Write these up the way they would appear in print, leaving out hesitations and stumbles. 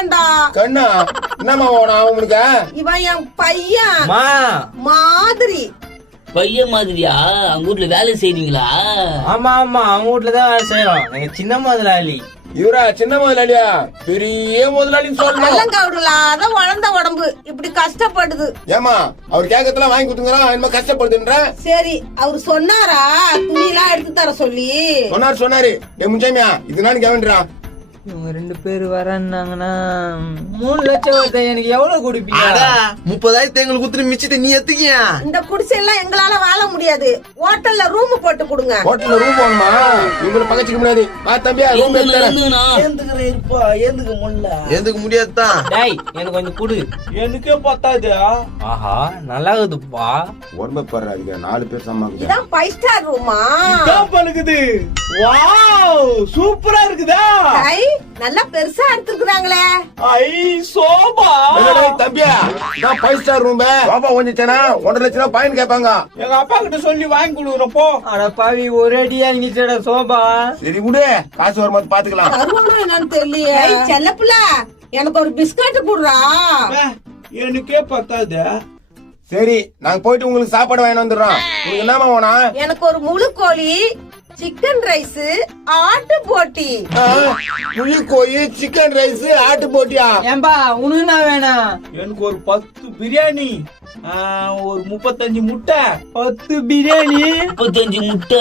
வந்துட்டேன்டா. கண்ணா என்னம்மா வேணும் அவனுக்கு? இவன் என் பையன் மா மாதிரி. பையன் மாதிரியா? அவங்க வீட்டுல வேலை செய்றீங்களா? ஆமா ஆமா, அவங்க வீட்டுலதான் வேலை செய்யறோம். எங்க சின்ன முதலாளி. இவரா சின்ன முதலாளியா? பெரிய முதலாளின்னு சொல்லணும். வெள்ளங்கவுடலாத வளர்ந்த உடம்பு இப்படி கஷ்டப்படுது. ஏமா அவர் கேக்கத்தெல்லாம் வாங்கி கொடுத்துங்கிறா, என்ன கஷ்டப்படுதுன்ற? சரி, அவரு சொன்னாரா துணியெல்லாம் எடுத்து தர சொல்லி? சொன்னாரு. முஞ்சாமியா இது நான் கவனிறான். இவங்க 2 பேர் வரன்னாங்கன்னா 3 லட்சம் வருது. எனக்கு எவ்வளவு கொடுப்பீங்க? 30,000 எங்களுக்கு குத்துரு, மிச்சத்தை நீ எத்துக்கியா? இந்த குடிசையெல்லாம் எங்களால வாழ முடியாது. ஹோட்டல்ல ரூம் போட்டு கொடுங்க. ஹோட்டல்ல ரூம் வேணுமா? இவங்களை பக்கச்சிக்க முடியாது. வா தம்பியா, ரூம் எடுத்துறேன். எதுக்கு முடியாதுதான்? டேய் எனக்கு கொஞ்சம் குடு. எனக்கே பத்தாது. ஆஹா நல்லா இருக்குதுப்பா. உடம்பு பாரு, அதுக்கு 4 பேர் சமாளிக்க. இதான் 5 ஸ்டார் ரூமா? இதான் பழுகுது. வாவ், சூப்பரா இருக்குதா? ஐ, நல்லா பெருசா எடுத்துக்கிறாங்களே. ஐ சோபா. தம்பியா, இதான் 5 ஸ்டார் ரூம். பாப்பா கொஞ்சம் 1.5 லட்சம் ரூபாய் பாயிண்ட் கேட்பாங்க. எங்க அப்பா கிட்ட சொல்லி வாங்கி கொடுக்குறோம் போ. அட பாவி, ஒரே அடியா இங்கிச்சடா சோபா. சரி விடு, காசு வரும்போது பாத்துக்கலாம். தருவானோ என்னன்னு தெரியலையே. செல்லப்புல, எனக்கு ஒரு பிஸ்கட் குடுறா. எனக்கே பத்தாது. சரி, நாங்க போயிட்டு உங்களுக்கு சாப்பாடு வாங்கி வந்துடுறோம். உங்களுக்கு என்னமா வேணும்? எனக்கு ஒரு முழு கோழி, சிக்கன் ரைஸ், ஆட்டு போட்டி. புளி கோயி, சிக்கன் ரைஸ், ஆட்டு போட்டியா? ஏம்பா உனக்கு என்ன வேணாம்? எனக்கு ஒரு 10 பிரியாணி, ஒரு 35 முட்டை, 10 பிரியாணி, 35 முட்டை,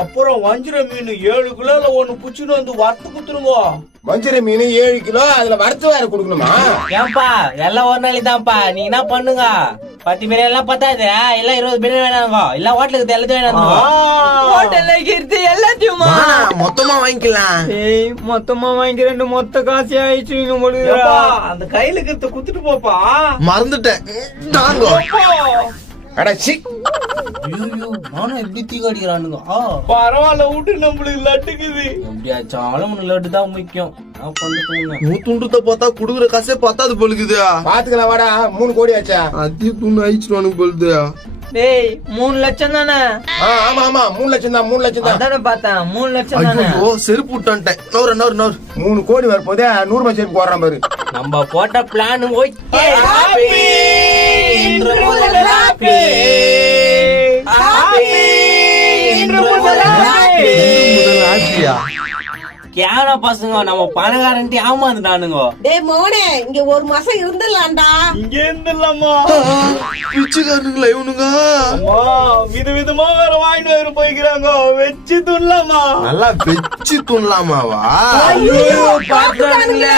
அப்புறம் வஞ்சிர மீன் 7 கிலோல ஒண்ணு புச்சுன்னு வந்து வறுத்து குத்துருங்க. வஞ்சிர மீன் 7 கிலோ, அதுல வறுத்து வேற கொடுக்கணுமா? ஏன்பா எல்லாம் ஒரு நாளைக்கு தான்ப்பா. நீங்க என்ன பண்ணுங்க, 10 பிரியாணி எல்லாம் பத்தாது. எல்லாம் 20 பிரியாணி வேணாங்க. இல்ல ஹோட்டலுக்கு எல்லாத்தையும் வேணாங்க. ஹோட்டல்ல இருக்கிறது எல்லாத்தையுமா மொத்தமா வாங்கிக்கலாம். மொத்தமா வாங்கிக்கிறேன். மொத்த காசு ஆயிடுச்சு. ஏப்பா, அந்த கையில இருக்கிறத குத்துட்டு போப்பா. மறந்துட்டேன். தாங்க. அடச்சி, நானும் எப்படி தீ கடிக்கிறானுங்க. பரவாயில்ல விட்டு, நம்மளுக்கு லட்டுக்குது. எப்படியாச்சாலும் உனக்கு லட்டு தான் முக்கியம். நூத்துண்டத்தை பார்த்தா குடுக்குற காசே பத்தாது பொழுகுது. பாத்துக்கலாம் வாடா. 3 கோடி ஆச்சா? அதிக துண்டு ஆயிடுச்சு பொழுது. டேய் 3 லட்சம் தானே? ஆமா ஆமா, 3 லட்சம் தான். 3 லட்சம் தான் தானே பார்த்தேன். 3 லட்சம் தானே? ஓ செருப்பு விட்டான்ட்டேன். 3 கோடி வரப்போதே 100 ரூபாய் செருப்பு போடுறான் பாரு. நம்ம போட்ட பிளான் ஓகே. கேன பசங்க நம்ம பணக்காரன்ட்டு ஏமாந்துட்டானுங்க. டேய் மோனே, இங்க 1 மாசம் இருந்துடலாம்டா. இங்க இருந்துடலாமா? பிச்சுக்காரனுங்களா இவனுங்க? விதவிதமா வேற வாங்கிட்டு வர போய்க்கிறாங்க. வச்சு துண்ணலாமா? நல்லா வச்சு துண்ணலாமாவா? பாத்துட்டானுங்களே.